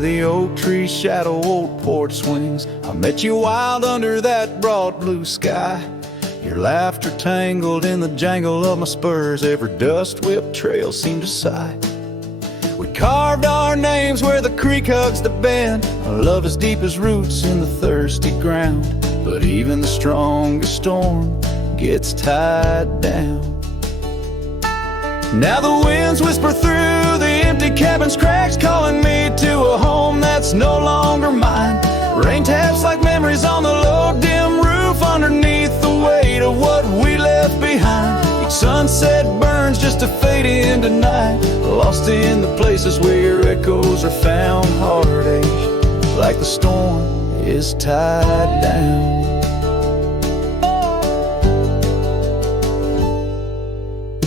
where the oak tree shadow old porch swings. I met you wild under that broad blue sky. Your laughter tangled in the jangle of my spurs. Every dust-whipped trail seemed to sigh. We carved our names where the creek hugs the bend. Our love as deep as roots in the thirsty ground. But even the strongest storm gets tied down. Now the winds whisper through the empty cabin's cracks, calling me to a home that's no longer mine. Rain taps like memories on the low dim roof, underneath the weight of what we left behind. Each sunset burns just to fade into night, lost in the places where your echoes are found. Heartache, like the storm is tied down.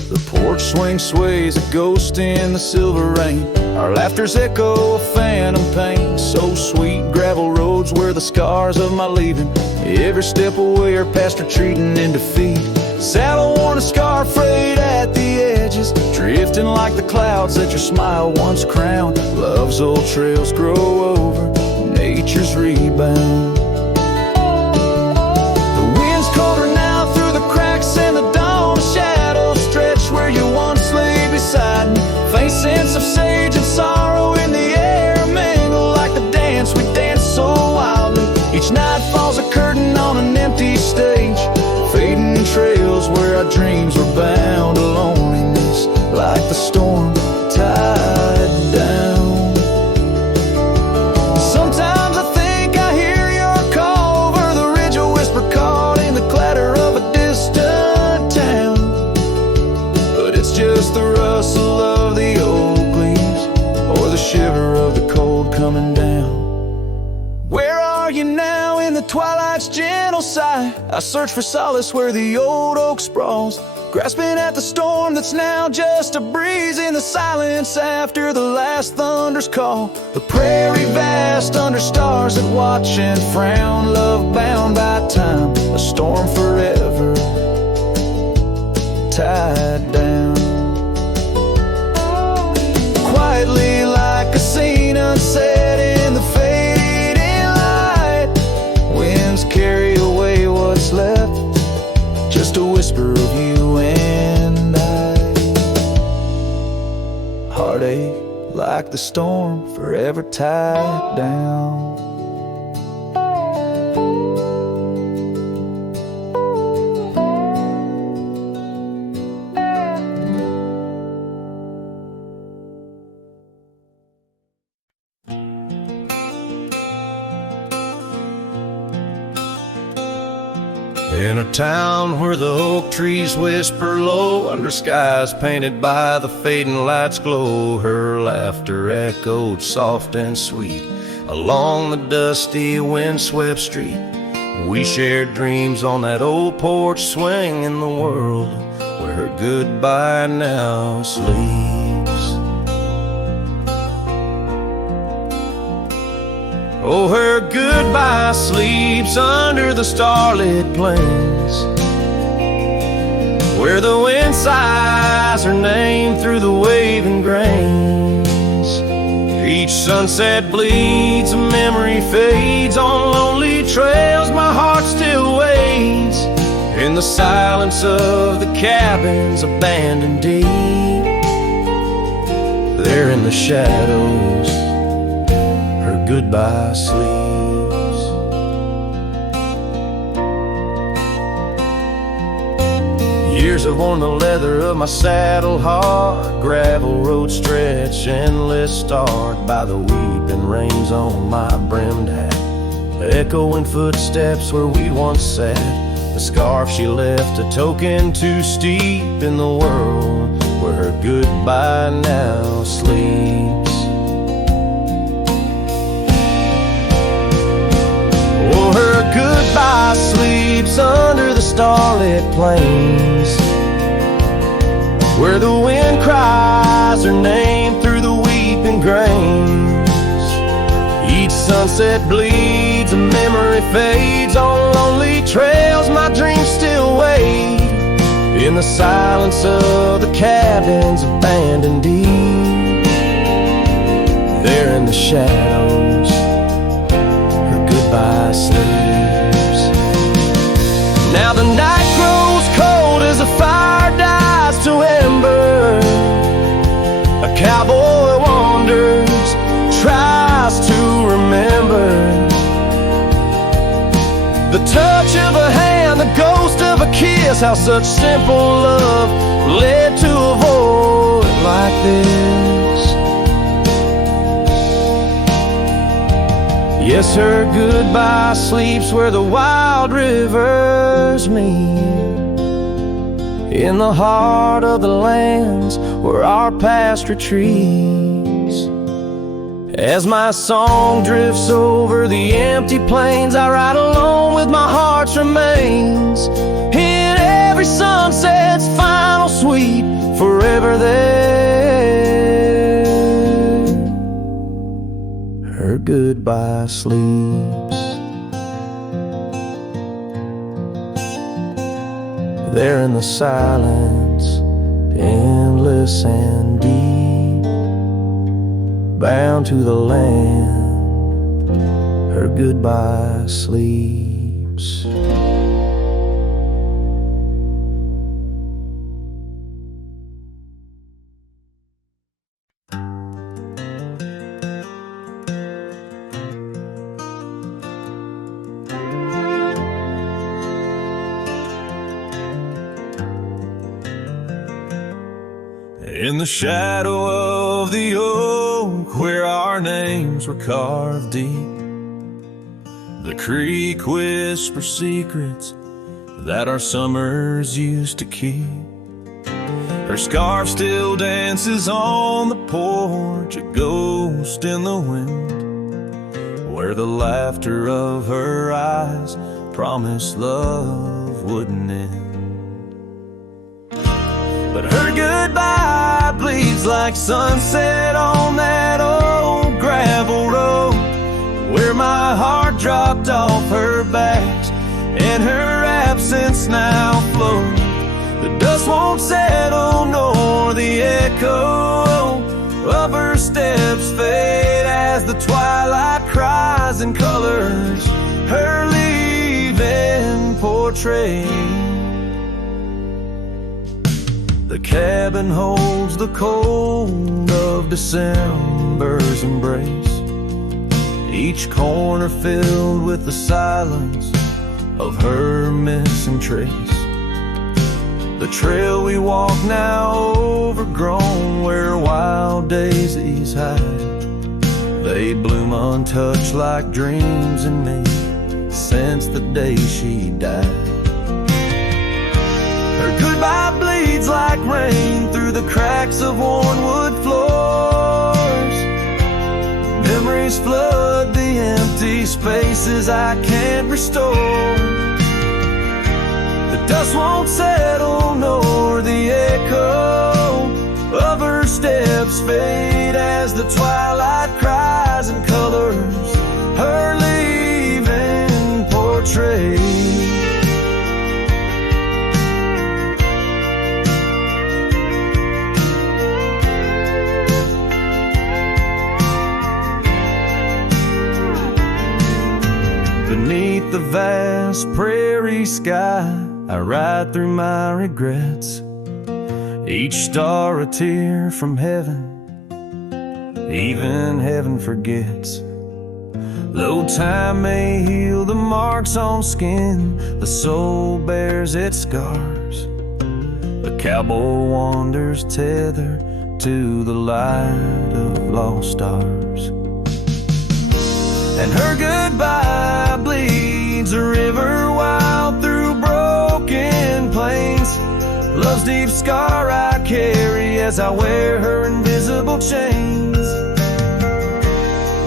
The porch swing sways, a ghost in the silver rain. Our laughter's echo, a phantom pain. So sweet, gravel roads were the scars of my leaving. Every step away are past retreating in defeat. Saddle worn, a scar frayed at the edges, drifting like the clouds that your smile once crowned. Love's old trails grow over nature's rebound. The wind's colder now through the cracks in the dawn. Shadows stretch where you once lay beside me. Faint sense of sage and sorrow in the air mingle like the dance we danced so wildly. Each night falls a curtain on an empty stage, fading trails where our dreams were bound to loneliness, like the storm tied down. Sometimes I think I hear your call over the ridge, a whisper caught in the clatter of a distant town. But it's just the rustle of the oak leaves, or the shiver of the cold coming down. Where are you now in the twilight's gentle sigh? I search for solace where the old oak sprawls, grasping at the storm that's now just a breeze in the silence after the last thunder's call. The prairie vast under stars that watch and frown, love bound by time, a storm forever tied down. Quietly like a scene unset in the fading light, winds carry away what's left, just a whisper of you and I. Heartache like the storm forever tied down. In a town where the oak trees whisper low, under skies painted by the fading light's glow, her laughter echoed soft and sweet along the dusty windswept street. We shared dreams on that old porch swing in the world where her goodbye now sleeps. Oh, her goodbye sleeps under the starlit plains, where the wind sighs her name through the waving grains. Each sunset bleeds, a memory fades on lonely trails. My heart still waits in the silence of the cabins abandoned deep. There in the shadows goodbye sleeps. Years have worn the leather of my saddle hard, gravel roads stretch endless, starred by the weeping rains on my brimmed hat, echoing footsteps where we once sat. The scarf she left, a token too steep in the world where her goodbye now sleeps. Her goodbye sleeps under the starlit plains, where the wind cries her name through the weeping grains. Each sunset bleeds, a memory fades on lonely trails. My dreams still wait in the silence of the cabins abandoned deep. there in the shadows, her goodbye sleeps. Now the night grows cold as the fire dies to ember. A cowboy wanders, tries to remember the touch of a hand, the ghost of a kiss, how such simple love led to a void like this. Yes, her goodbye sleeps where the wild rivers meet, in the heart of the lands where our past retreats. As my song drifts over the empty plains, I ride alone with my heart's remains. In every sunset's final sweep, forever there, her goodbye sleeps. There in the silence, endless and deep, bound to the land, her goodbye sleeps. In the shadow of the oak where our names were carved deep, the creek whispers secrets that our summers used to keep. Her scarf still dances on the porch, a ghost in the wind, where the laughter of her eyes promised love wouldn't end. But her goodbye bleeds like sunset on that old gravel road, where my heart dropped off her back and her absence now flows. The dust won't settle nor the echo of her steps fade as the twilight cries and colors her leaving portrait. The cabin holds the cold of December's embrace, each corner filled with the silence of her missing trace. The trail we walk now overgrown, where wild daisies hide, they bloom untouched like dreams in me since the day she died. Her goodbye bleeds like rain through the cracks of worn wood floors. Memories flood the empty spaces I can't restore. The dust won't settle nor the echo of her steps fade as the twilight cries and colors her leaving portrait. Beneath the vast prairie sky, I ride through my regrets, each star a tear from heaven, even heaven forgets. Though time may heal the marks on skin, the soul bears its scars. The cowboy wanders tethered to the light of lost stars. And her goodbye bleeds a river wild through broken plains, love's deep scar I carry as I wear her invisible chains.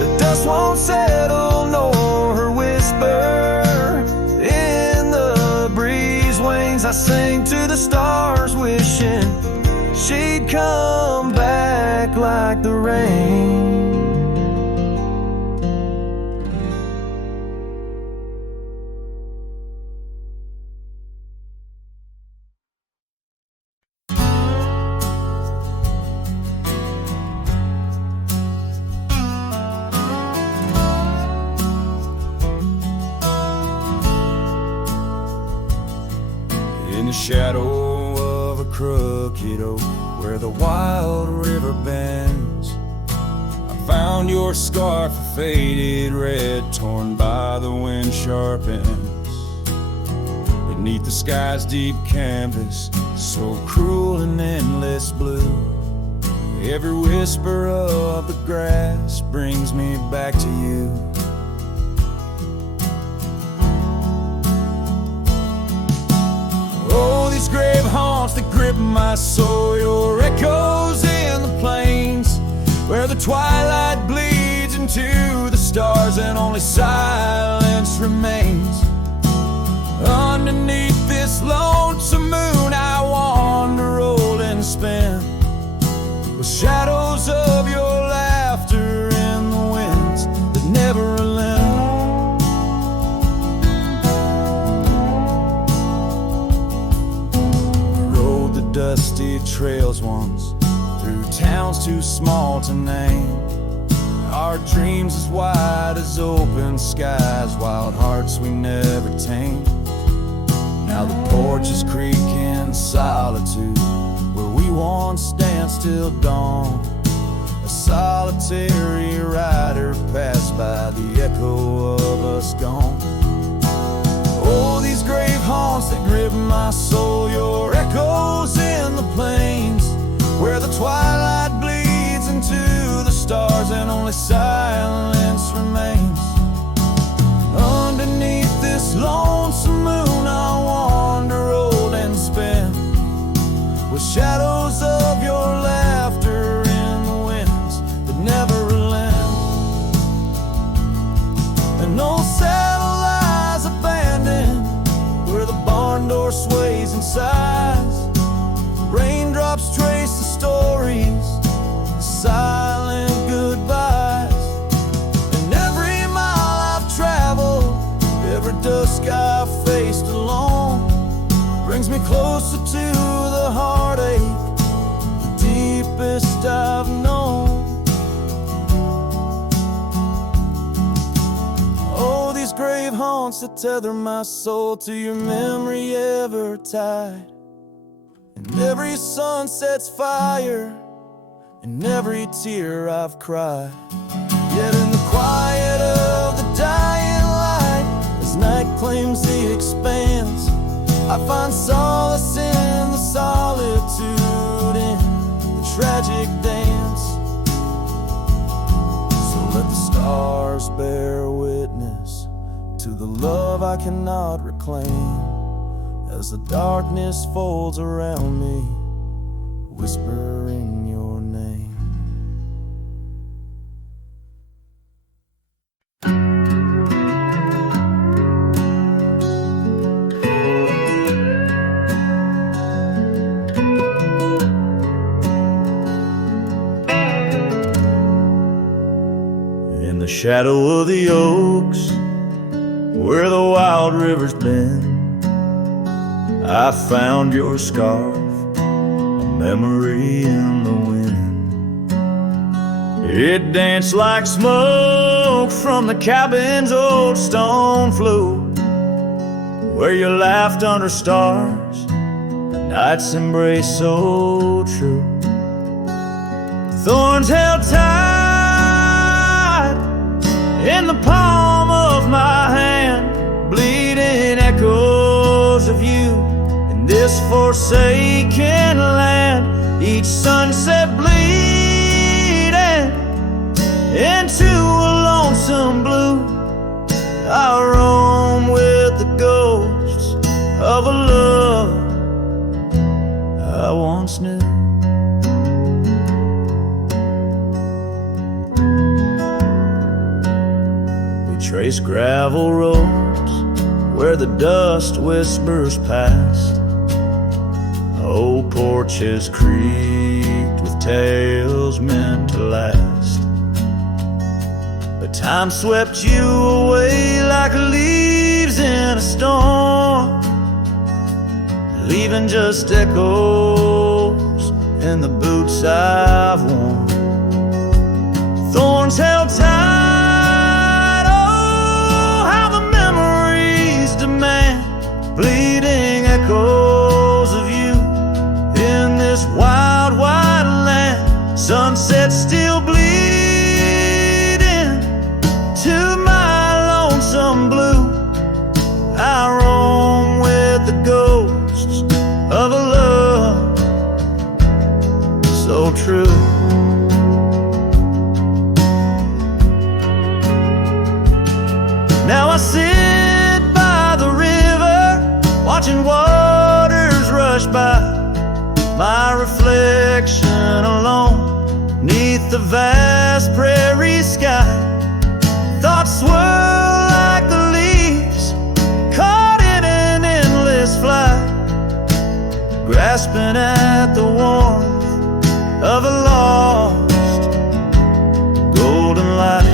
The dust won't settle nor her whisper in the breeze wings. I sing to the stars wishing she'd come back like the rain. shadow of a crooked oak where the wild river bends, I found your scarf, a faded red, torn by the wind sharp ends. Beneath the sky's deep canvas, so cruel and endless blue, every whisper of the grass brings me back to you. Oh, these grave haunts that grip my soul, your echoes in the plains, where the twilight bleeds into the stars and only silence remains. Underneath this lonesome moon I wander, roll and spin, with shadows of your laughter in the winds that never relent. Rode the dusty trails once, through towns too small to name, our dreams as wide as open skies, wild hearts we never tamed. Now the porches creak in solitude, where we once danced till dawn. A solitary rider passed by, the echo of us gone. Oh, these grave haunts that grip my soul, your echoes in the plains, where the twilight bleeds into the stars and only silence remains. Underneath this lonesome moon I wander, old and spin, with shadows of your laughter in the winds that never relent. An old saddle lies abandoned, where the barn door sways and sighs. Raindrops trace the stories, the silent goodbyes. And every mile I've traveled, every dusk I've faced alone, brings me closer to the heartache, the deepest I've known. Oh, these grave haunts that tether my soul to your memory ever tied. And every sunset's fire, and every tear I've cried. Yet in the quiet of the dying light, as night claims the expanse, I find solace in the solitude, in the tragic dance. So let the stars bear witness to the love I cannot reclaim, as the darkness folds around me, whispering your name. In the shadow of the oaks, where the wild river's been, I found your scarf, a memory in the wind. It danced like smoke from the cabin's old stone floor, where you laughed under stars, a night's embrace so true. Thorns held tight in the palm of my hand, bleeding echoes of you in this forsaken land. Each sunset bleeding into a lonesome blue, I roam with the ghosts of a love I once knew. We trace gravel roads where the dust whispers past. Old porches creaked with tales meant to last. But time swept you away like leaves in a storm, leaving just echoes in the boots I've worn. Thorns held tight, oh, how the memories demand, bleeding echoes that's still bleeding to my lonesome blue. I roam with the ghosts of a love so true. Now I sit by the river, watching waters rush by, my reflection alone 'neath the vast prairie sky. Thoughts swirl like the leaves caught in an endless flight, grasping at the warmth of a lost golden light.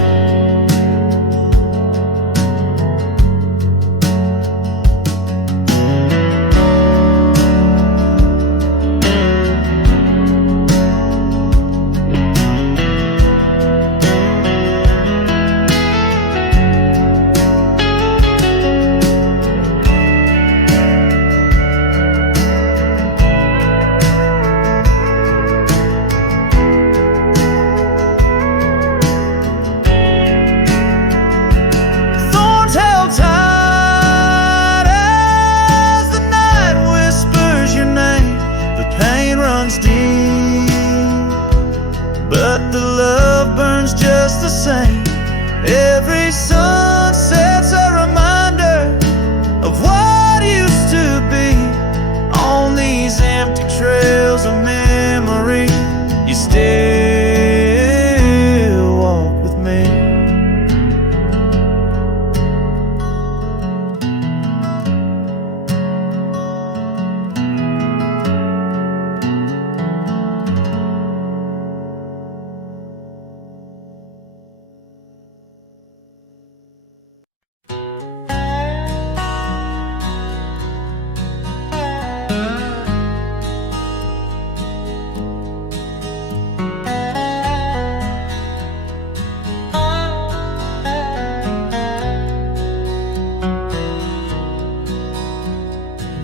Every sunset's a reminder of what used to be. On these empty trails of memory, you still walk with me.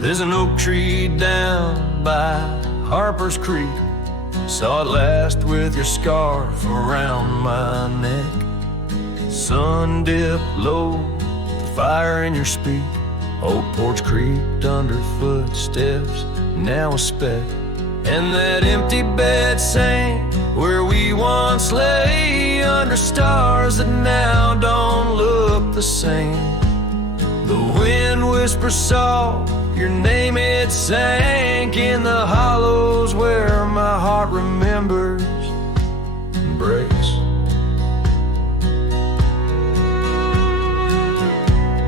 There's an oak tree down by Harper's Creek. Saw it last with your scarf around my neck. Sun dipped low, fire in your speak. Old porch creaked under footsteps, now a speck. And that empty bed sang where we once lay under stars that now don't look the same. The wind whispers soft, your name it sank in the hollows where my heart remembers and breaks.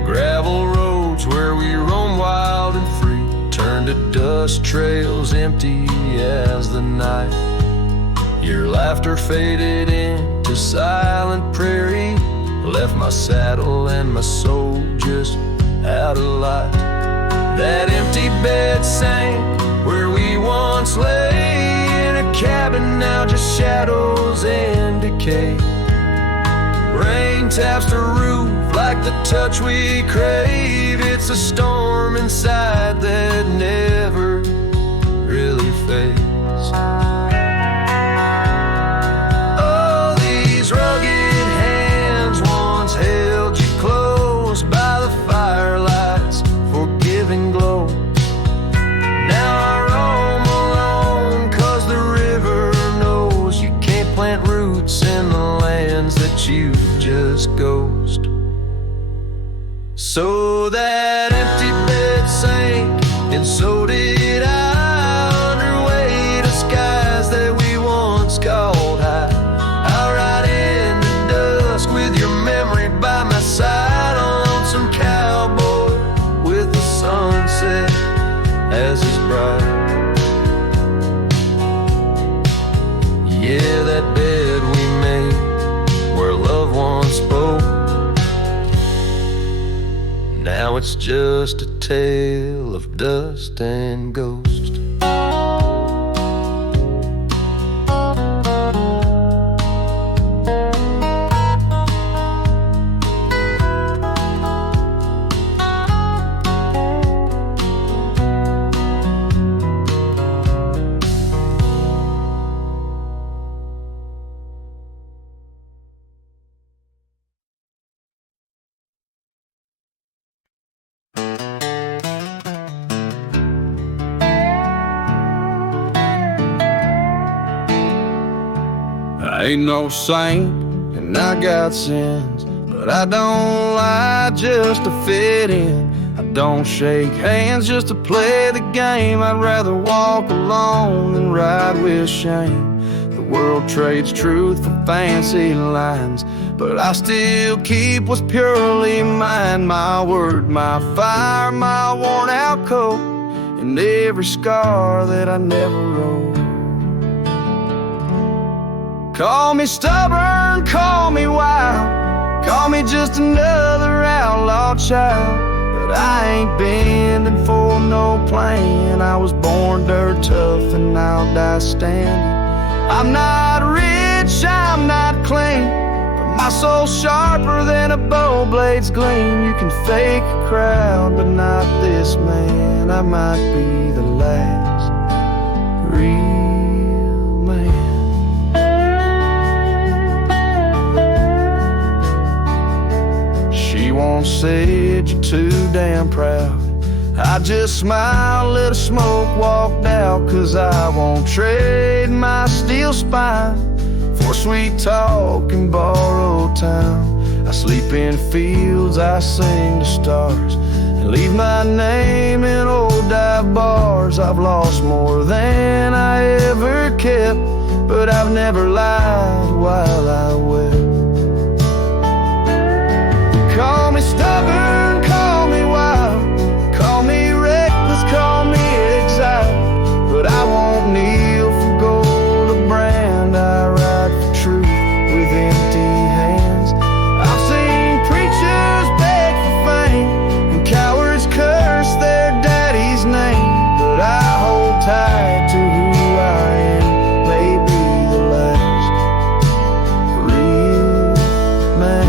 Gravel roads where we roam wild and free turn to dust trails empty as the night. Your laughter faded into silent prairie, left my saddle and my soul just out of light. That empty bed sank where we once lay in a cabin, now just shadows and decay. Rain taps the roof like the touch we crave. It's a storm inside that never really fades. Oh, these rugged hands once held you close by the firelight's forgiving glow. Now I roam alone 'cause the river knows you can't plant roots in the lands that you just ghost. So that empty bed sank, and so did I, under weight of skies that we once called high. I'll ride in the dusk with your memory by my side, on some cowboy with the sunset as his bride. Yeah, that bed we made where love once spoke, now it's just a tale of dust and ghost. I ain't no saint, and I got sins, but I don't lie just to fit in. I don't shake hands just to play the game. I'd rather walk alone than ride with shame. The world trades truth for fancy lines, but I still keep what's purely mine. My word, my fire, my worn out coat, and every scar that I never wrote. Call me stubborn, call me wild, call me just another outlaw child, but I ain't bending for no plan. I was born dirt tough and I'll die standing. I'm not rich, I'm not clean, but my soul's sharper than a bow blade's gleam. You can fake a crowd, but not this man. I might be the last real man. She once said you're too damn proud. I just smiled, let her smoke, walked out, 'cause I won't trade my steel spine for sweet talk and borrowed time. I sleep in fields, I sing to stars, and leave my name in old dive bars. I've lost more than I ever kept, but I've never lied while I wept. Call me stubborn, call me wild, call me reckless, call me exiled, but I won't kneel for gold or brand. I ride for truth with empty hands. I've seen preachers beg for fame and cowards curse their daddy's name, but I hold tight to who I am. Maybe the last real man.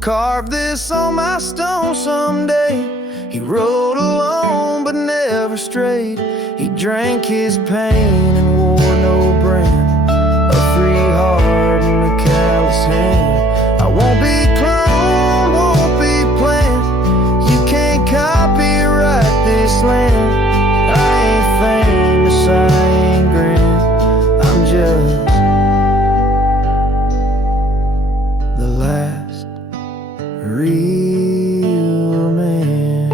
Carve this on my stone someday. He rode alone but never strayed. He drank his pain and wore no brand. A free heart and a callous hand. I won't be cloned, won't be planned. You can't copyright this land. I ain't famous, I ain't grand. I'm just the last real man.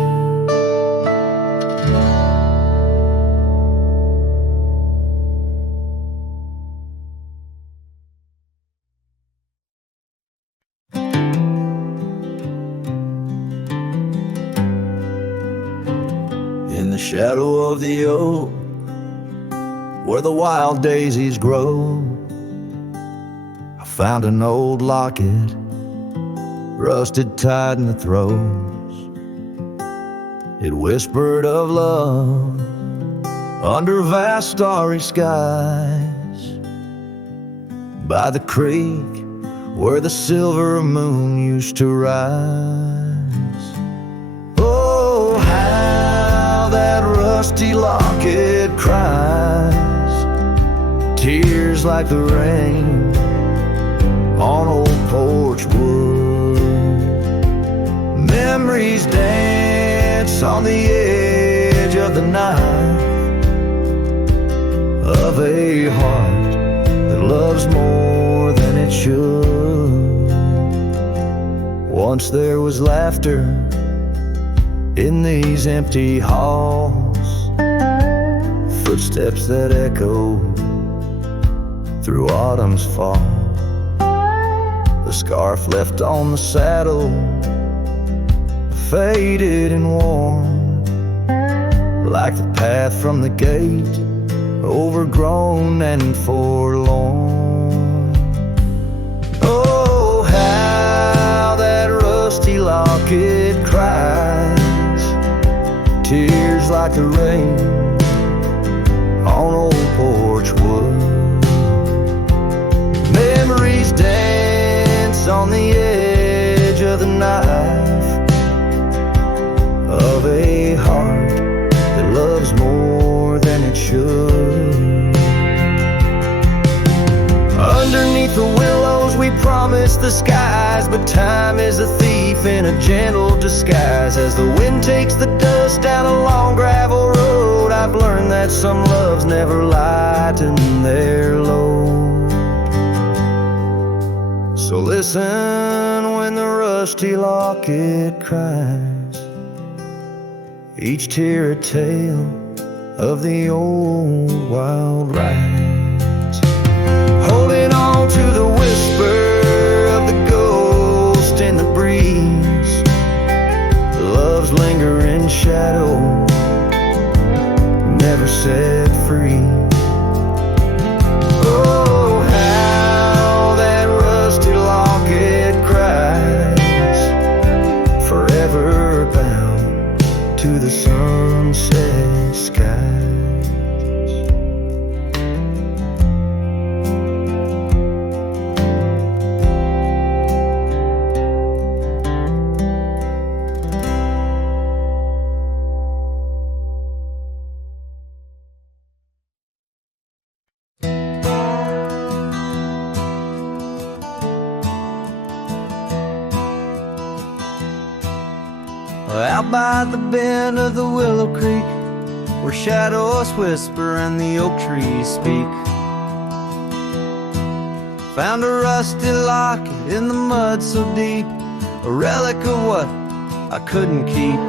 In the shadow of the oak, where the wild daisies grow, I found an old locket, rusted tight in the throes. It whispered of love under vast starry skies, by the creek where the silver moon used to rise. Oh, how that rusty locket cries, tears like the rain on old porch wood. Memories dance on the edge of the night of a heart that loves more than it should. Once there was laughter in these empty halls, footsteps that echo through autumn's fall. The scarf left on the saddle, faded and worn, like the path from the gate, overgrown and forlorn. Oh, how that rusty locket cries, tears like the rain on old porch on the edge of the knife of a heart that loves more than it should. Underneath the willows we promised the skies, but time is a thief in a gentle disguise. As the wind takes the dust down a long gravel road, I've learned that some loves never lighten their load. So listen when the rusty locket cries, each tear a tale of the old wild rides. Holding on to the whisper of the ghost in the breeze, love's lingering shadow never set free. Oh, how that rusty locket cries, forever bound to the sunset skies. Out by the bend of the Willow Creek, where shadows whisper and the oak trees speak, found a rusty locket in the mud so deep, a relic of what I couldn't keep.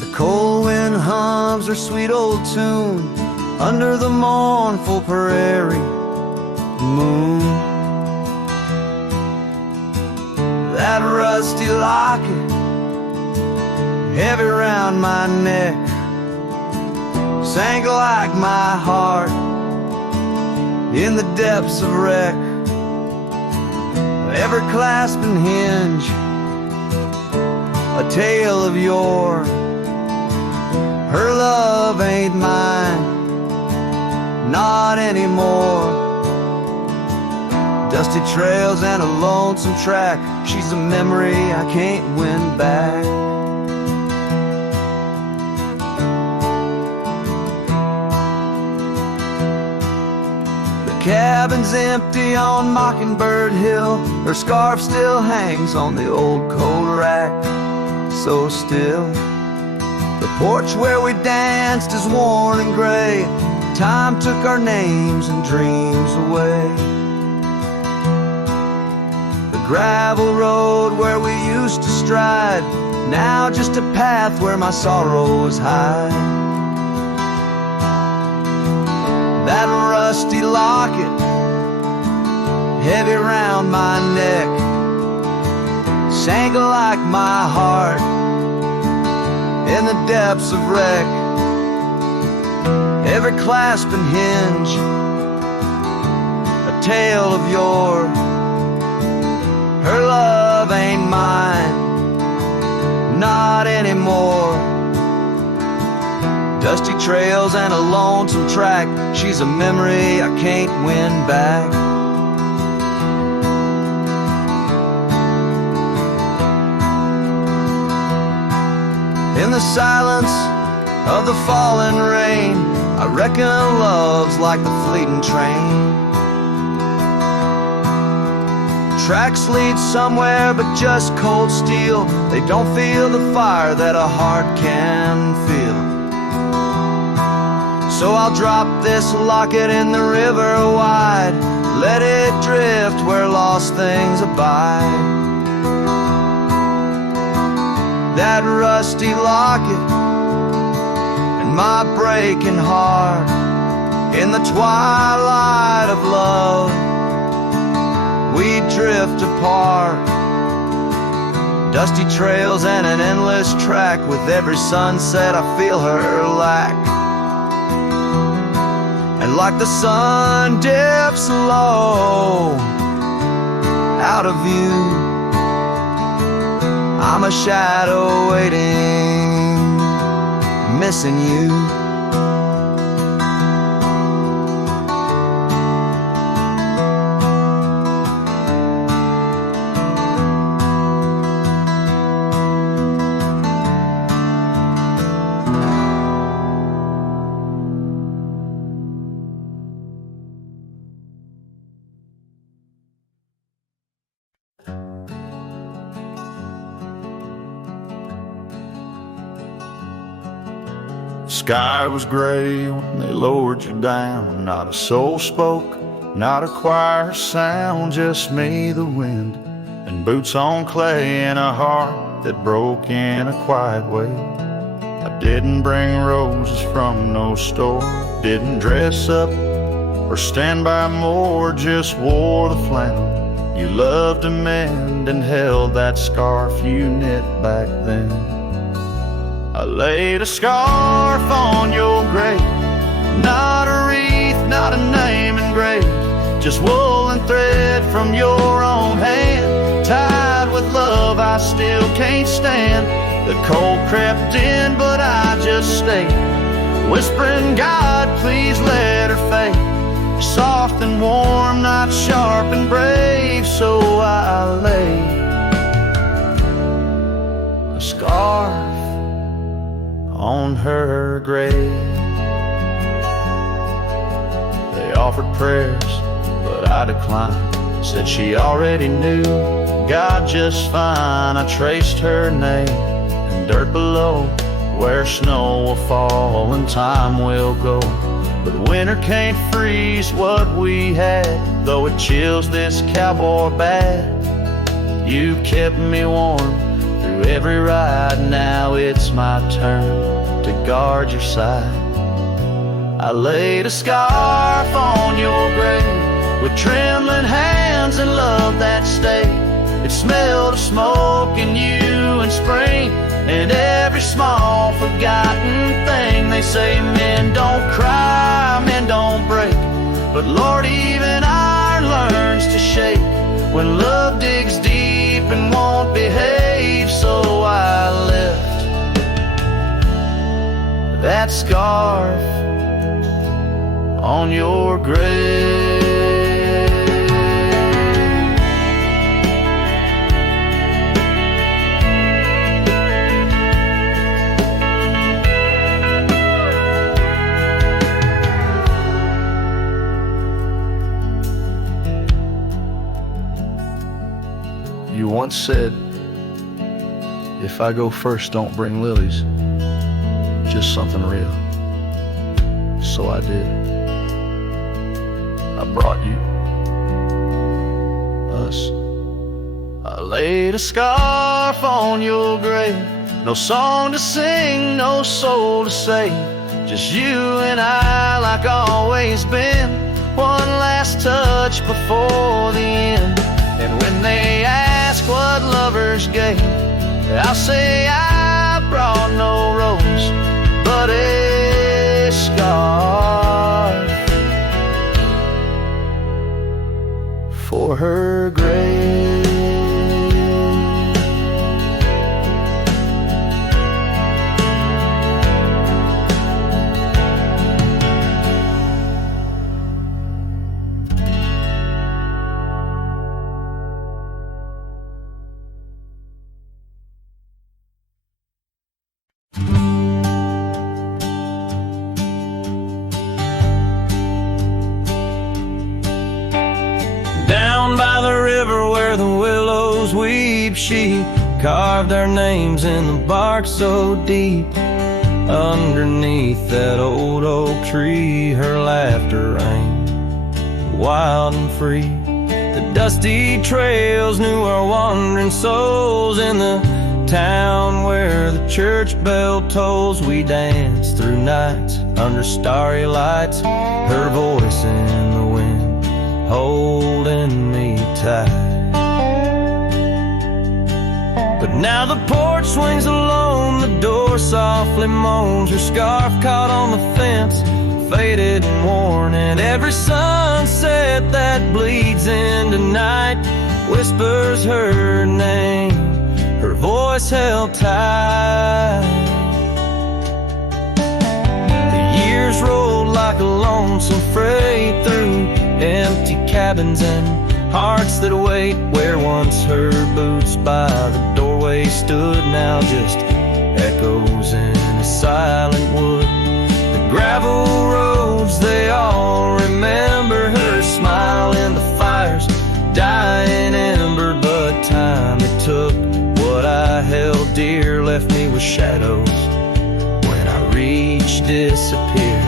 The cold wind hums her sweet old tune under the mournful prairie moon. That rusty locket, heavy round my neck, sank like my heart in the depths of wreck. Ever clasping hinge, a tale of yore. Her love ain't mine, not anymore. Dusty trails and a lonesome track, she's a memory I can't win back. The cabin's empty on Mockingbird Hill, her scarf still hangs on the old coat rack, so still. The porch where we danced is worn and gray, time took our names and dreams away. Gravel road where we used to stride, now just a path where my sorrows hide. That rusty locket, heavy round my neck, sank like my heart in the depths of wreck. Every clasping hinge, a tale of yore. Her love ain't mine, not anymore. Dusty trails and a lonesome track, she's a memory I can't win back. In the silence of the falling rain, I reckon love's like the fleeting train. Tracks lead somewhere but just cold steel, they don't feel the fire that a heart can feel. So I'll drop this locket in the river wide, let it drift where lost things abide. That rusty locket and my breaking heart, in the twilight of love we drift apart. Dusty trails and an endless track, with every sunset I feel her lack. And like the sun dips low out of view, I'm a shadow waiting, missing you. sky was gray when they lowered you down. Not a soul spoke, not a choir sound, just me, the wind, and boots on clay, and a heart that broke in a quiet way. I didn't bring roses from no store, didn't dress up or stand by more, just wore the flannel you loved to mend and held that scarf you knit back then. I laid a scarf on your grave, not a wreath, not a name engraved, just wool and thread from your own hand, tied with love I still can't stand. The cold crept in, but I just stayed, whispering, God, please let her fade. Soft and warm, not sharp and brave, so I laid a scarf on her grave. They offered prayers, but I declined, said she already knew God just fine. I traced her name in dirt below, where snow will fall and time will go, but winter can't freeze what we had, though it chills this cowboy bad. You kept me warm through every ride, now it's my turn to guard your side. I laid a scarf on your grave with trembling hands and love that stayed. It smelled of smoke and you and spring and every small forgotten thing. They say men don't cry, men don't break, but Lord, even iron learns to shake when love digs deep and won't behave. So I left that scarf on your grave. You once said, if I go first, don't bring lilies, just something real. So I did. I brought you, us. I laid a scarf on your grave, no song to sing, no soul to save, just you and I like always been, one last touch before the end. And when they ask what lovers gave, I'll say I brought no rose, but a scarf for her grave. Down by the river where the willows weep, she carved our names in the bark so deep. Underneath that old oak tree, her laughter rang wild and free. The dusty trails knew our wandering souls. In the town where the church bell tolls, we danced through nights under starry lights, her voice in the wind holding me tight. But now the porch swings alone, the door softly moans, her scarf caught on the fence, faded and worn, and every sunset that bleeds into night whispers her name, her voice held tight. The years rolled like a lonesome freight through empty cabins and hearts that wait, where once her boots by the doorway stood, now just echoes in a silent wood. The gravel roads, they all remember her smile in the fire's dying ember, but time it took. What I held dear left me with shadows when I reached flash disappear.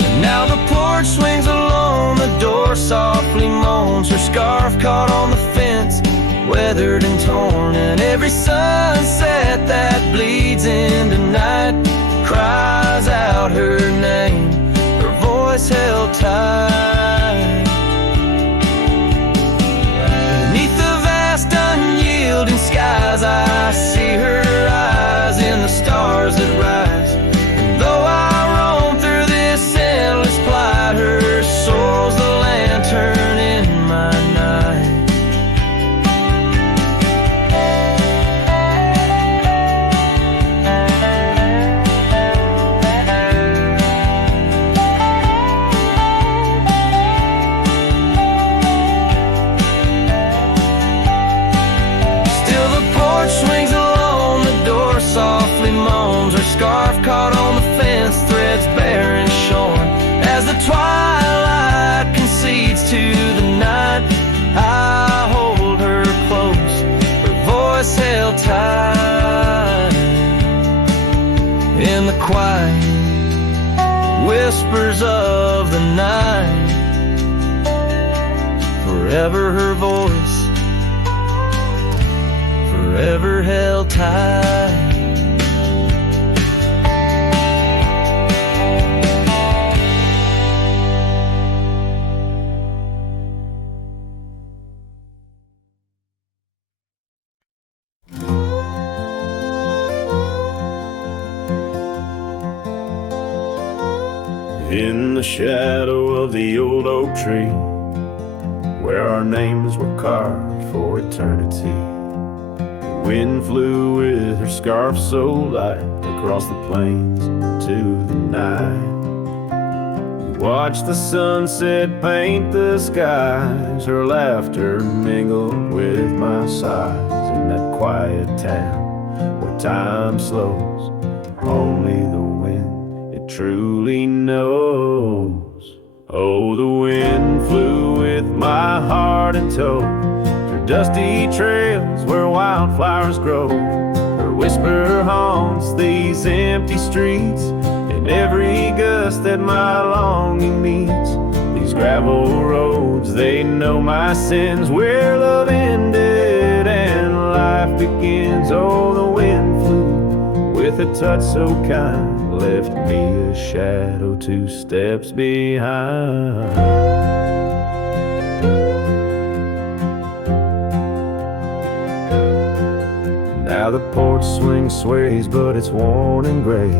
And now the porch swings alone, the door softly moans, her scarf caught on the fence, weathered and torn. And every sunset that bleeds into night cries out her name, her voice held tight. Beneath the vast unyielding skies, I see her eyes in the stars that rise. And though I roam through this endless plight, her soul's the lantern in my night. Swings along, the door softly moans, her scarf caught on the fence, threads bare and shorn. As the twilight concedes to the night, I hold her close, her voice held tight. In the quiet whispers of the night, forever her voice, forever held tight. In the shadow of the old oak tree, where our names were carved for eternity, wind flew with her scarf so light across the plains to the night. Watched the sunset paint the skies, her laughter mingled with my sighs. In that quiet town where time slows, only the wind it truly knows. Oh, the wind flew with my heart in tow, dusty trails where wildflowers grow. Her whisper haunts these empty streets, in every gust that my longing meets. These gravel roads, they know my sins, where love ended and life begins. Oh, the wind flew with a touch so kind, left me a shadow 2 steps behind. Now the porch swing sways, but it's worn and gray,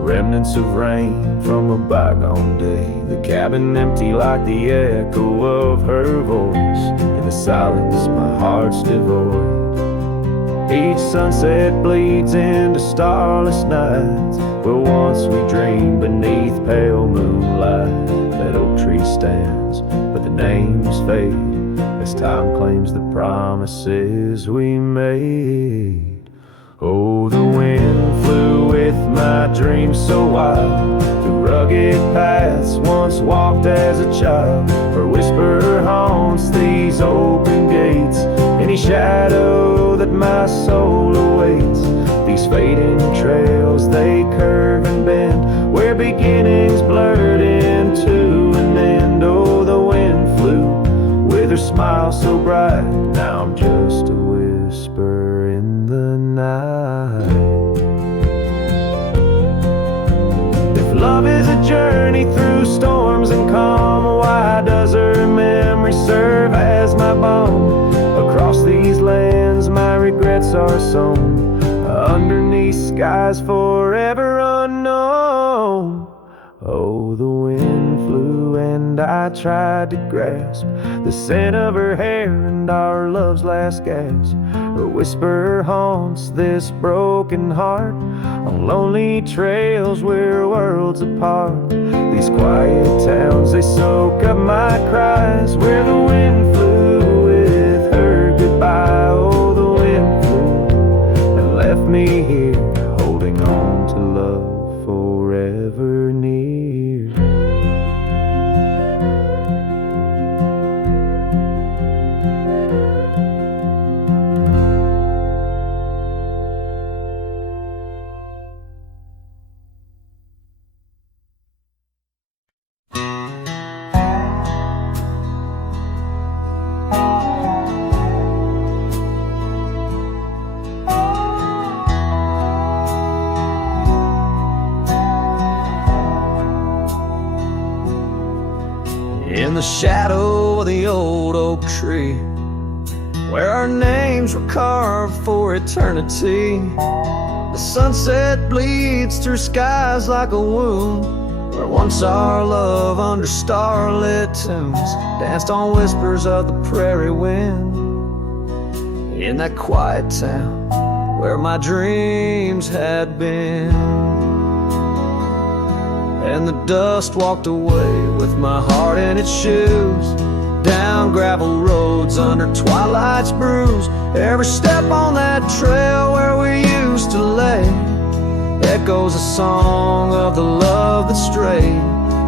remnants of rain from a bygone day. The cabin empty like the echo of her voice, in the silence my heart's devoid. Each sunset bleeds into starless nights, where once we dreamed beneath pale moonlight. That oak tree stands, but the names fade as time claims the promises we made. Oh, the wind flew with my dreams so wild, through rugged paths once walked as a child. Her whisper haunts these open gates, any shadow that my soul awaits. These fading trails, they curve and bend, where beginnings blurred into an end. Oh, the wind flew with her smile so bright, now I'm just a whisper in the night. If love is a journey through storms and calm, why does her memory serve as my balm? Across these lands my regrets are sown, underneath skies forever unknown. Oh, the wind flew and I tried to grasp the scent of her hair and our love's last gasp. Her whisper haunts this broken heart, on lonely trails we're worlds apart. These quiet towns, they soak up my cries, where the wind flew with her goodbye. Oh, the wind flew and left me here, holding on to love forever near. in the shadow of the old oak tree, where our names were carved for eternity. The sunset bleeds through skies like a wound, where once our love under starlit tunes danced on whispers of the prairie wind. In that quiet town where my dreams had been, and the dust walked away with my heart in its shoes, down gravel roads under twilight's bruise. Every step on that trail where we used to lay echoes a song of the love that strayed,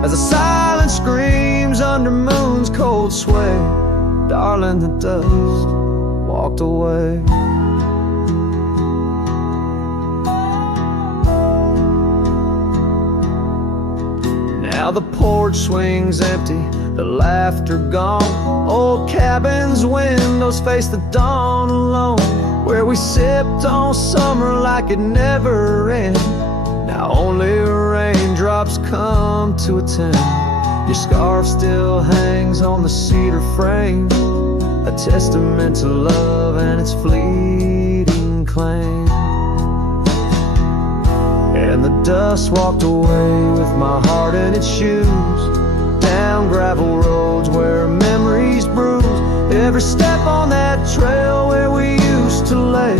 as the silence screams under moon's cold sway. Darling, the dust walked away. Now the porch swings empty, the laughter gone. Old cabins' windows face the dawn alone, where we sipped on summer like it never ended. Now only raindrops come to attend. Your scarf still hangs on the cedar frame, a testament to love and its fleeting claim. And the dust walked away with my heart in its shoes, down gravel roads where memories bruise. Every step on that trail where we used to lay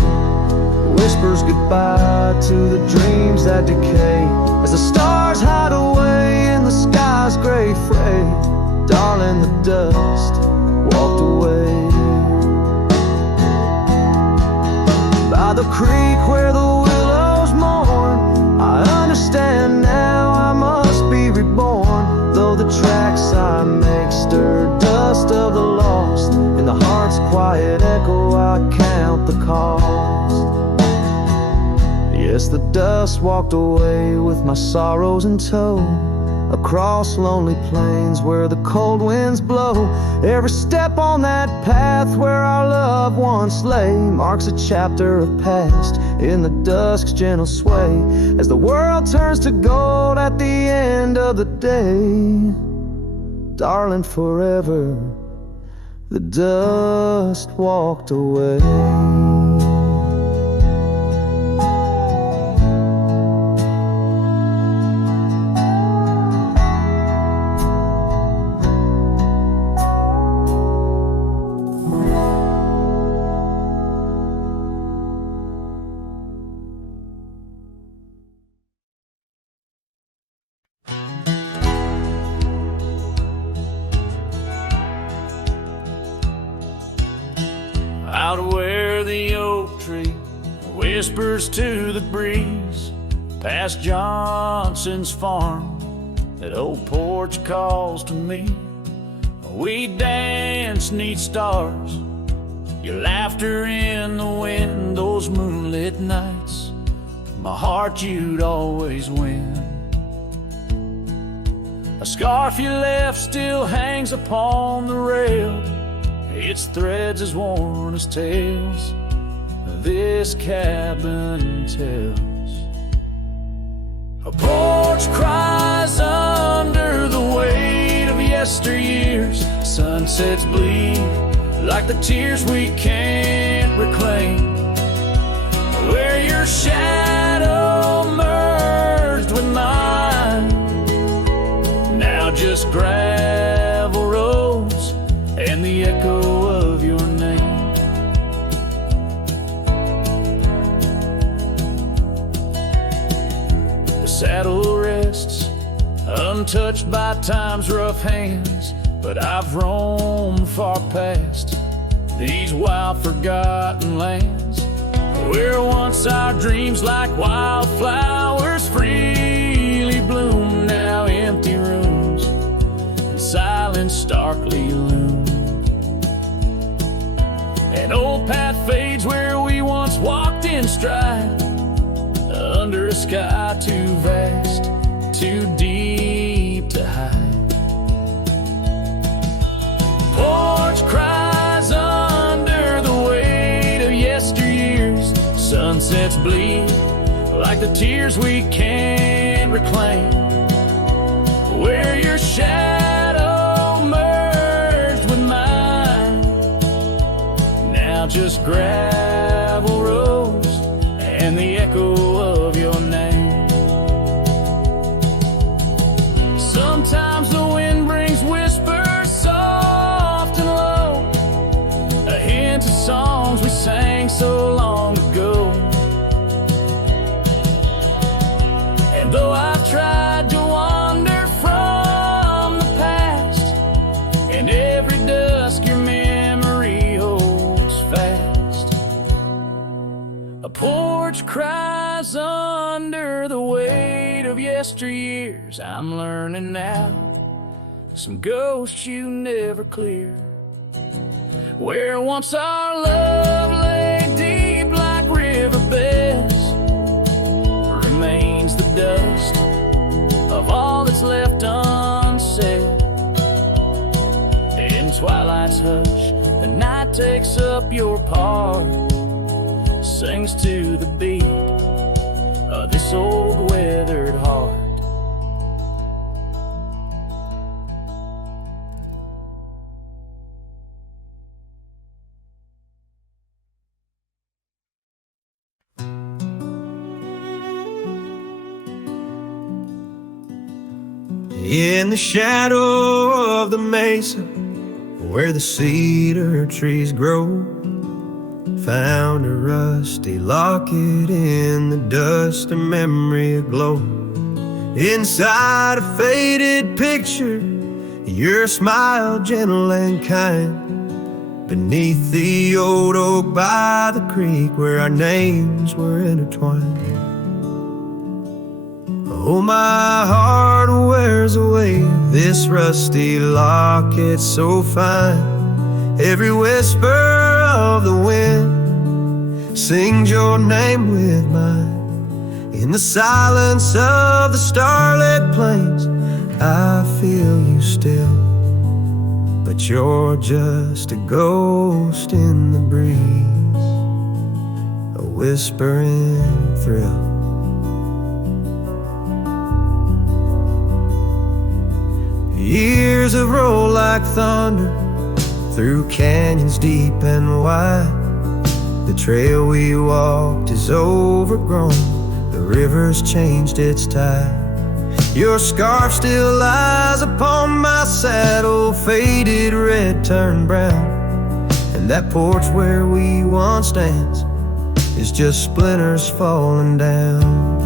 whispers goodbye to the dreams that decay, as the stars hide away in the sky's gray fray. Darling, the dust walked away. By the creek where the willows mourn, I understand now I must be reborn. Though the tracks I make stir dust of the lost, in the heart's quiet echo I count the cost. Yes, the dust walked away with my sorrows in tow, across lonely plains where the cold winds blow. Every step on that path where our love once lay marks a chapter of past in the dusk's gentle sway, as the world turns to gold at the end of the day. Darling, forever the dust walked away. Out where the oak tree whispers to the breeze, past Johnson's farm, that old porch calls to me. We dance 'neath stars, your laughter in the wind, those moonlit nights. My heart, you'd always win. A scarf you left still hangs upon the rail, its threads as worn as tales this cabin tells. A porch cries under the weight of yesteryears. Sunsets bleed like the tears we can't reclaim, where your shadow merged with mine. Now just gravel roads and the echo of your name. The saddle rests untouched by time's rough hands, but I've roamed far past these wild forgotten lands, where once our dreams like wildflowers freely bloom. Now empty rooms and silence starkly loom. An old path fades where we once walked in stride, under a sky too vast, too deep to hide. Porch cries under the weight of yesteryears. Sunsets bleed like the tears we can't reclaim, where your shadow just gravel roads and the echo of your name. Sometimes the wind brings whispers soft and low, a hint of songs we sang so long ago. And though I've tried to wander from the past, in every dusk your memory holds fast. A porch cries under the weight of yesteryears. I'm learning now, some ghosts you never clear. Where once our love lay deep like riverbeds, remains the dust of all that's left unsaid. In twilight's hush, the night takes up your part, sings to the beat of this old weathered heart. In the shadow of the mesa, where the cedar trees grow, found a rusty locket in the dust, a memory aglow. Inside a faded picture, your smile gentle and kind, beneath the old oak by the creek where our names were intertwined. Oh, my heart wears away this rusty locket so fine. Every whisper of the wind sings your name with mine. In the silence of the starlit plains, I feel you still, but you're just a ghost in the breeze, a whispering thrill. Years have rolled like thunder through canyons deep and wide. The trail we walked is overgrown, the river's changed its tide. Your scarf still lies upon my saddle, faded red turned brown. And that porch where we once danced is just splinters falling down.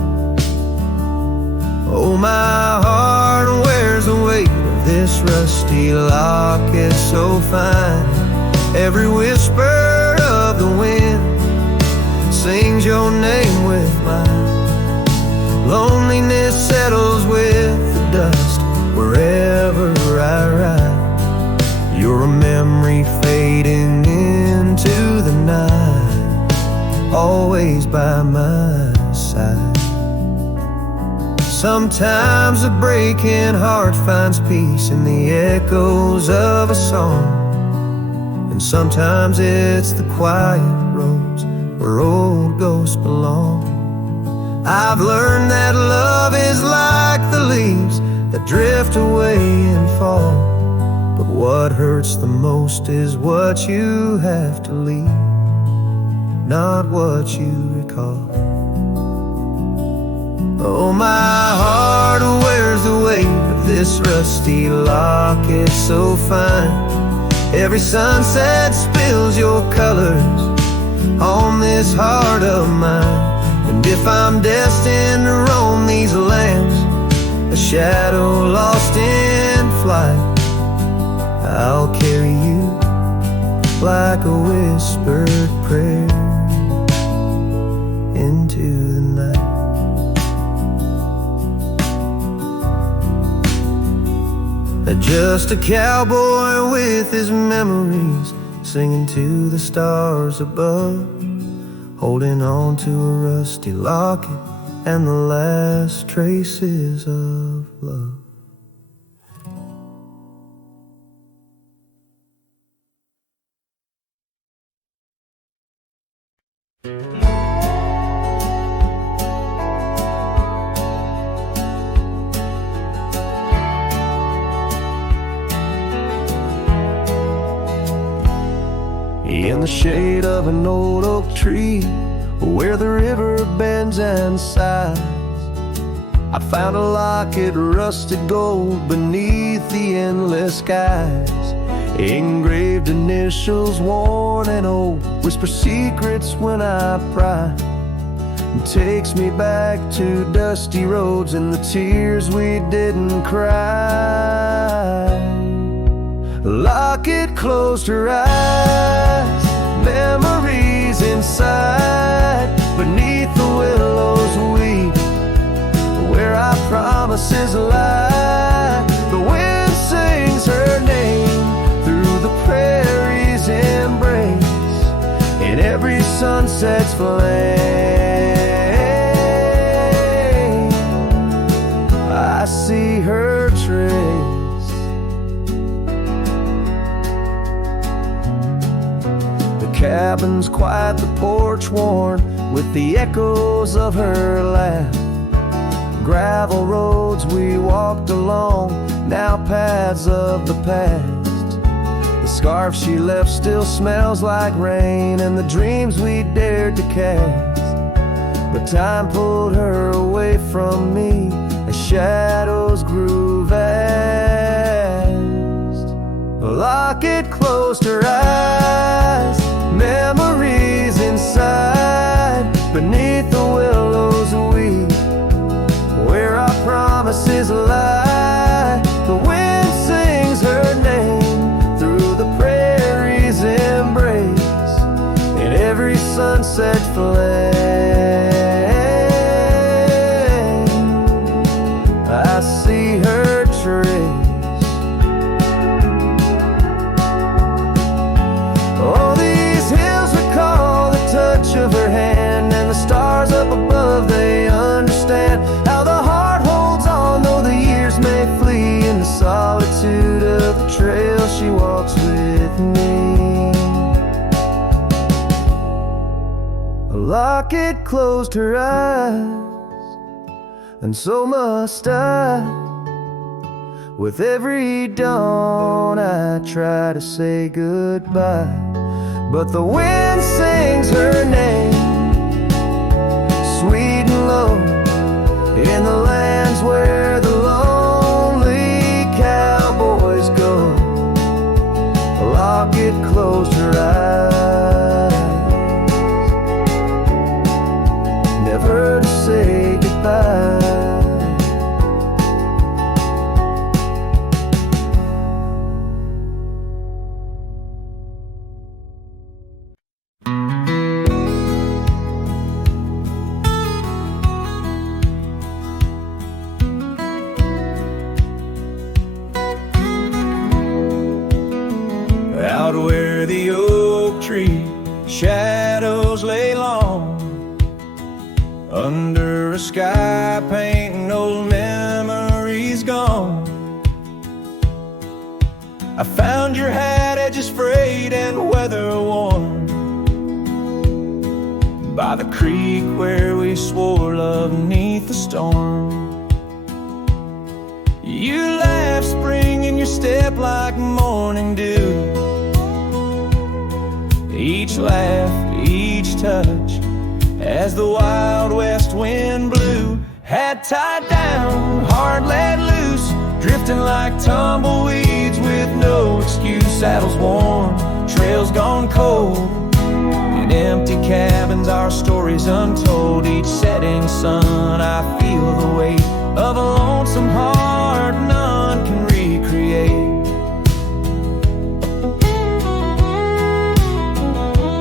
Oh, my heart wears the weight of this rusty locket so fine. Every whisper of the wind sings your name with mine. Loneliness settles with the dust wherever I ride. You're a memory fading into the night, always by my side. Sometimes a breaking heart finds peace in the echoes of a song, and sometimes it's the quiet roads where old ghosts belong. I've learned that love is like the leaves that drift away and fall, but what hurts the most is what you have to leave, not what you recall. Oh, my heart wears the weight of this rusty locket so fine. Every sunset spills your colors on this heart of mine. And if I'm destined to roam these lands, a shadow lost in flight, I'll carry you like a whispered prayer into the night. Just a cowboy with his memories, singing to the stars above, holding on to a rusty locket and the last traces of love. in the shade of an old oak tree, where the river bends and sighs. I found a locket, rusted gold, beneath the endless skies. Engraved initials, worn and old, whisper secrets when I pry. It takes me back to dusty roads and the tears we didn't cry. Locket closed her eyes, memories inside, beneath the willows weep, where our promises lie. The wind sings her name through the prairie's embrace, in every sunset's flame I see her trace. The cabin's quiet, the porch worn with the echoes of her laugh. Gravel roads we walked along, now paths of the past. The scarf she left still smells like rain, and the dreams we dared to cast. But time pulled her away from me as shadows grew vast. The locket closed her eyes, memories inside, beneath the willows weep, where our promises lie. The wind sings her name through the prairie's embrace, in every sunset flame I see her trace. All these hills recall the touch of her hand, and the stars up above, they understand how the heart holds on, though the years may flee. In the solitude of the trail she walks with me. A locket closed her eyes, and so must I. With every dawn I try to say goodbye, but the wind sings her name, sweet and low, in the lands where the lonely cowboys go. A locket closed her eyes, never to say goodbye. Out where the oak tree shadows lay long, under a sky painting old memories gone. I found your hat, edges frayed and weather worn, by the creek where we swore love neath the storm. You laughed, spring in your step like morning dew. Each laugh, each touch, as the wild west wind blew. Hat tied down, heart let loose, drifting like tumbleweeds with no excuse. Saddles worn, trails gone cold, in empty cabins our stories untold. Each setting sun I feel the weight of a lonesome heart none can recreate.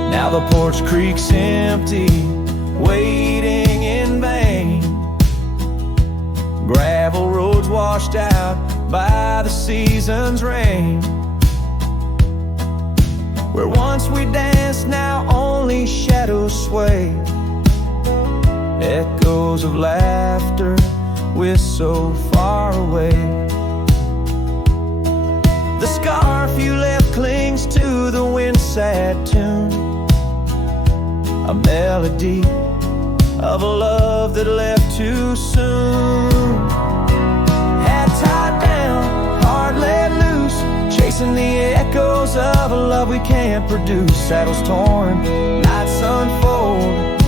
Now the porch creek's empty, waiting in vain. Gravel roads washed out by the season's rain. Where once we danced, now only shadows sway. Echoes of laughter we're so far away. The scarf you left clings to the wind's sad tune, a melody of a love that left too soon. Hat tied down, heart let loose, chasing the echo echoes of a love we can't produce. Saddles torn, nights unfold,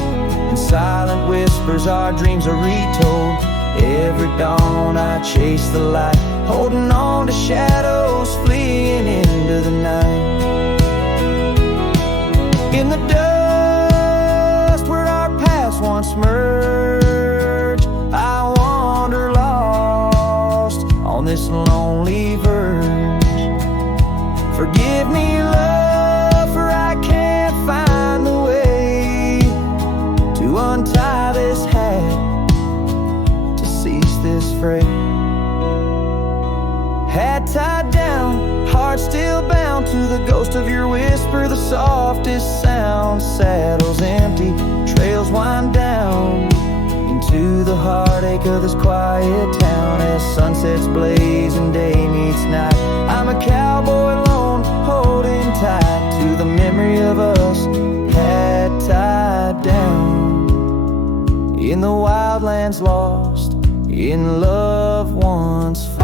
in silent whispers our dreams are retold. Every dawn I chase the light, holding on to shadows, fleeing into the night. In the dust where our paths once merged, I wander lost on this lonely verge. Forgive me, love, for I can't find the way to untie this hat, to cease this fray. Hat tied down, heart still bound to the ghost of your whisper, the softest sound. Saddles empty, trails wind down into the heartache of this quiet town. As sunsets blaze and day meets night, I'm a cowboy alone, holding tight to the memory of us, hat tied down in the wildlands, lost in love once found.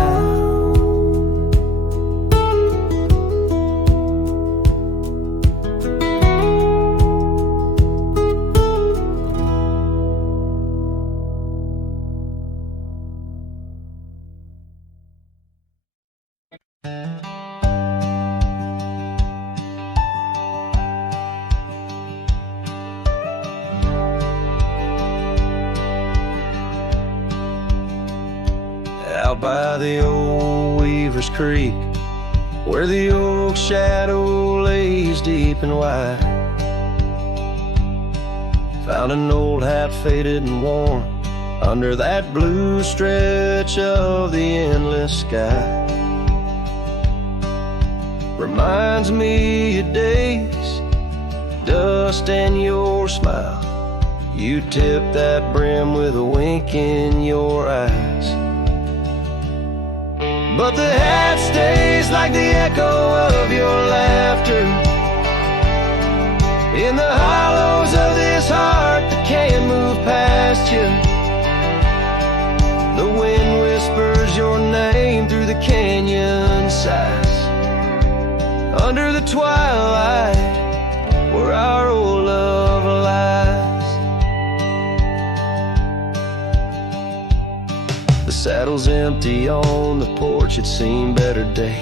Out by the old Weaver's Creek, where the oak shadow lays deep and wide, found an old hat faded and worn under that blue stretch of the endless sky. Reminds me of days, dust and your smile. You tip that brim with a wink in your eyes. But the hat stays like the echo of your laughter in the hollows of this heart that can't move past you. The wind whispers your name through the canyon sighs, under the twilight where our old love lies. The saddle's empty on the porch, it's seen better days.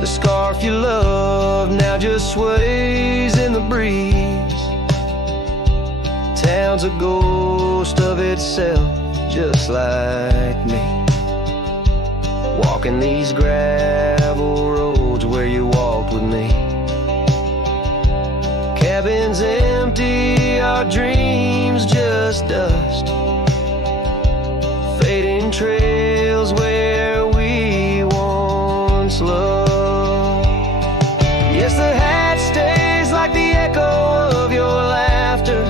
The scarf you love now just sways in the breeze. Town's a ghost of itself, just like me, walking these gravel roads where you walked with me. Cabin's empty, our dreams just dust, fading trails where we once loved. Yes, the hat stays like the echo of your laughter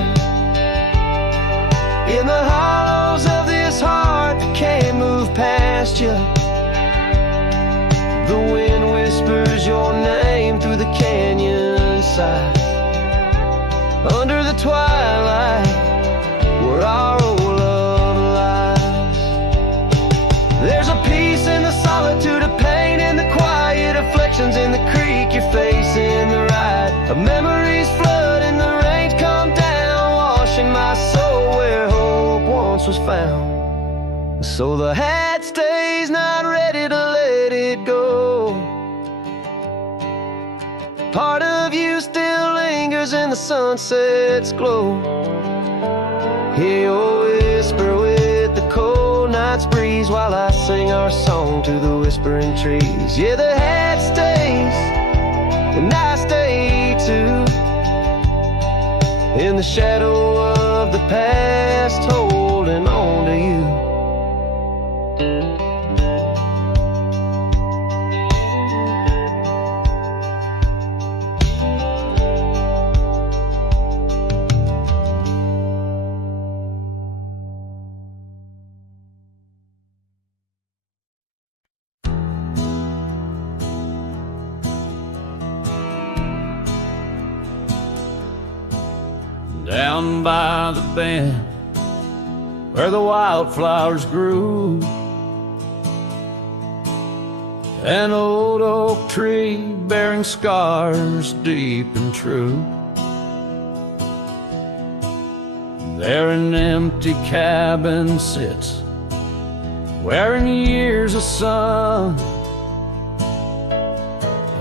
in the hollows of this heart that can't move past you. The wind whispers your name through the canyon side, under the twilight where our old love lies. There's a peace in the solitude of pain, in the quiet afflictions, in the creek you're facing the ride of memories flood and the rains come down, washing my soul where hope once was found. So the hat stays, not ready to let it go. Part of you still lingers in the sunset's glow. Hear your whisper with the cold night's breeze, while I sing our song to the whispering trees. Yeah, the hat stays, and I stay too, in the shadow of the past, holding on to you. Down by the bend where the wildflowers grew, An old oak tree bearing scars deep and true. There an empty cabin sits, wearing years of sun.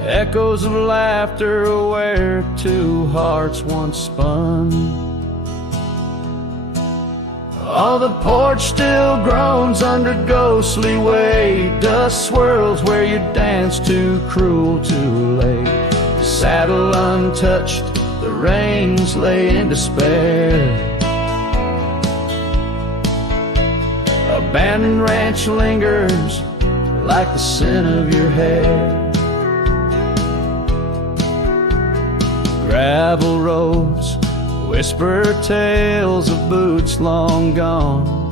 Echoes of laughter where two hearts once spun. Oh, the porch still groans under ghostly weight. Dust swirls where you danced too cruel, too late. Saddle untouched, the reins lay in despair. Abandoned ranch lingers like the scent of your hair. Gravel roads whisper tales of boots long gone.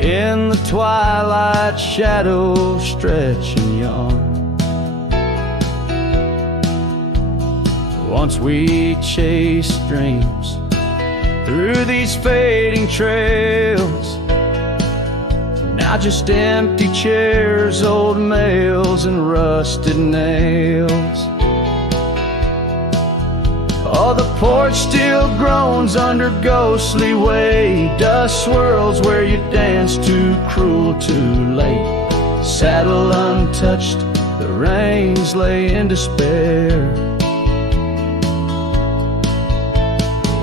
In the twilight, shadows stretch and yawn. Once we chased dreams through these fading trails. Now just empty chairs, old mails, and rusted nails. Oh, the porch still groans under ghostly weight. Dust swirls where you danced too cruel, too late. Saddle untouched, the reins lay in despair.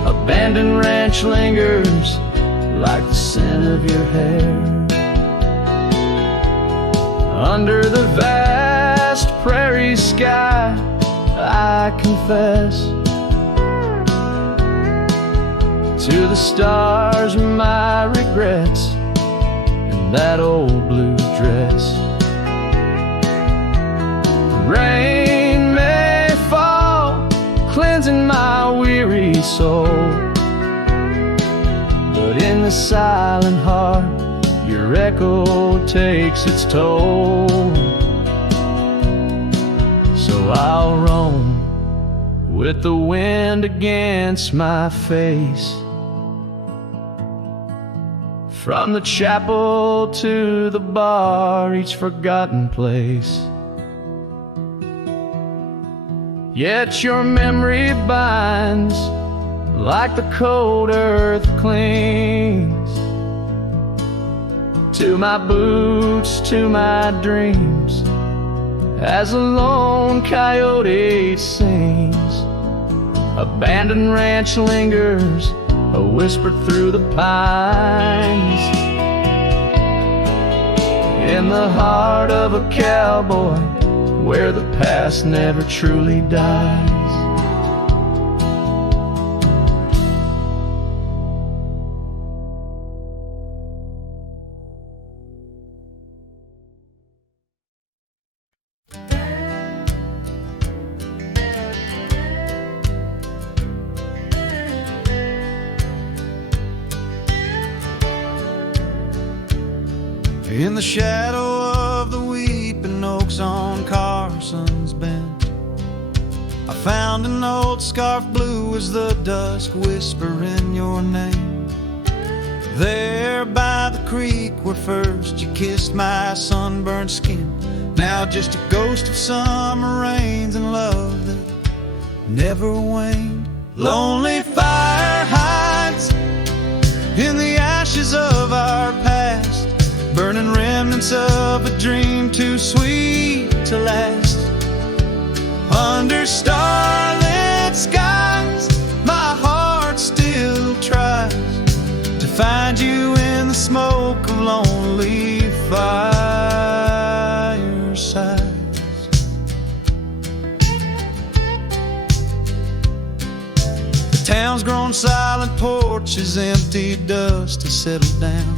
Abandoned ranch lingers like the scent of your hair. Under the vast prairie sky, I confess to the stars my regrets and that old blue dress. Rain may fall, cleansing my weary soul, but in the silent heart your echo takes its toll. So I'll roam with the wind against my face, from the chapel to the bar, each forgotten place. Yet your memory binds like the cold earth clings to my boots, to my dreams, as a lone coyote sings. Abandoned ranch lingers, a whisper through the pines. In the heart of a cowboy, where the past never truly dies. In the shadow of the weeping oaks on Carson's Bend, I found an old scarf blue as the dusk whispering your name. There by the creek where first you kissed my sunburned skin, now just a ghost of summer rains and love that never waned. Lonely fire hides in the ashes of our past, burning remnants of a dream too sweet to last. Under starlit skies, my heart still tries to find you in the smoke of lonely firesides. The town's grown silent, porches empty, dust has settled down.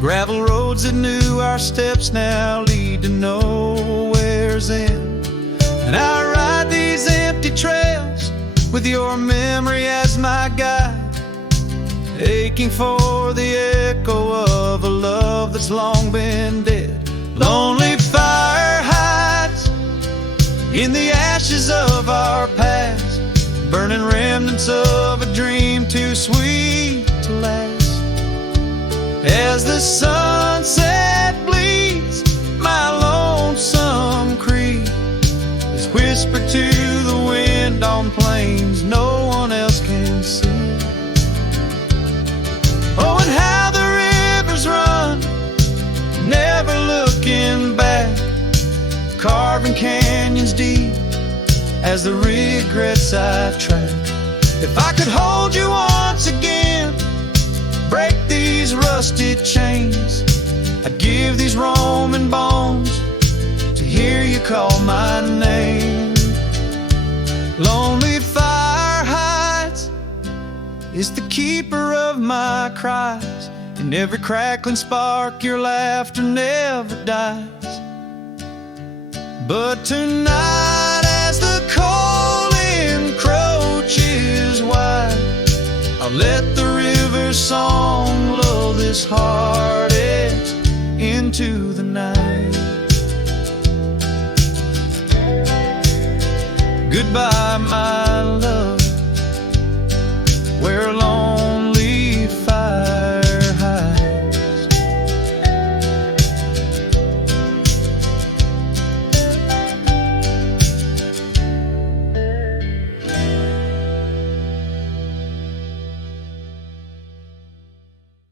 Gravel roads that knew our steps now lead to nowhere's end. And I ride these empty trails with your memory as my guide, aching for the echo of a love that's long been dead. Lonely fire hides in the ashes of our past, burning remnants of a dream too sweet to last. As the sunset bleeds carving canyons deep as the regrets I've tracked. If I could hold you once again, break these rusted chains, I'd give these Roman bones to hear you call my name. Lonely fire hides is the keeper of my cries. In every crackling spark your laughter never dies. But tonight as the cold encroaches wide, I'll let the river's song lull this heartache into the night. Goodbye, my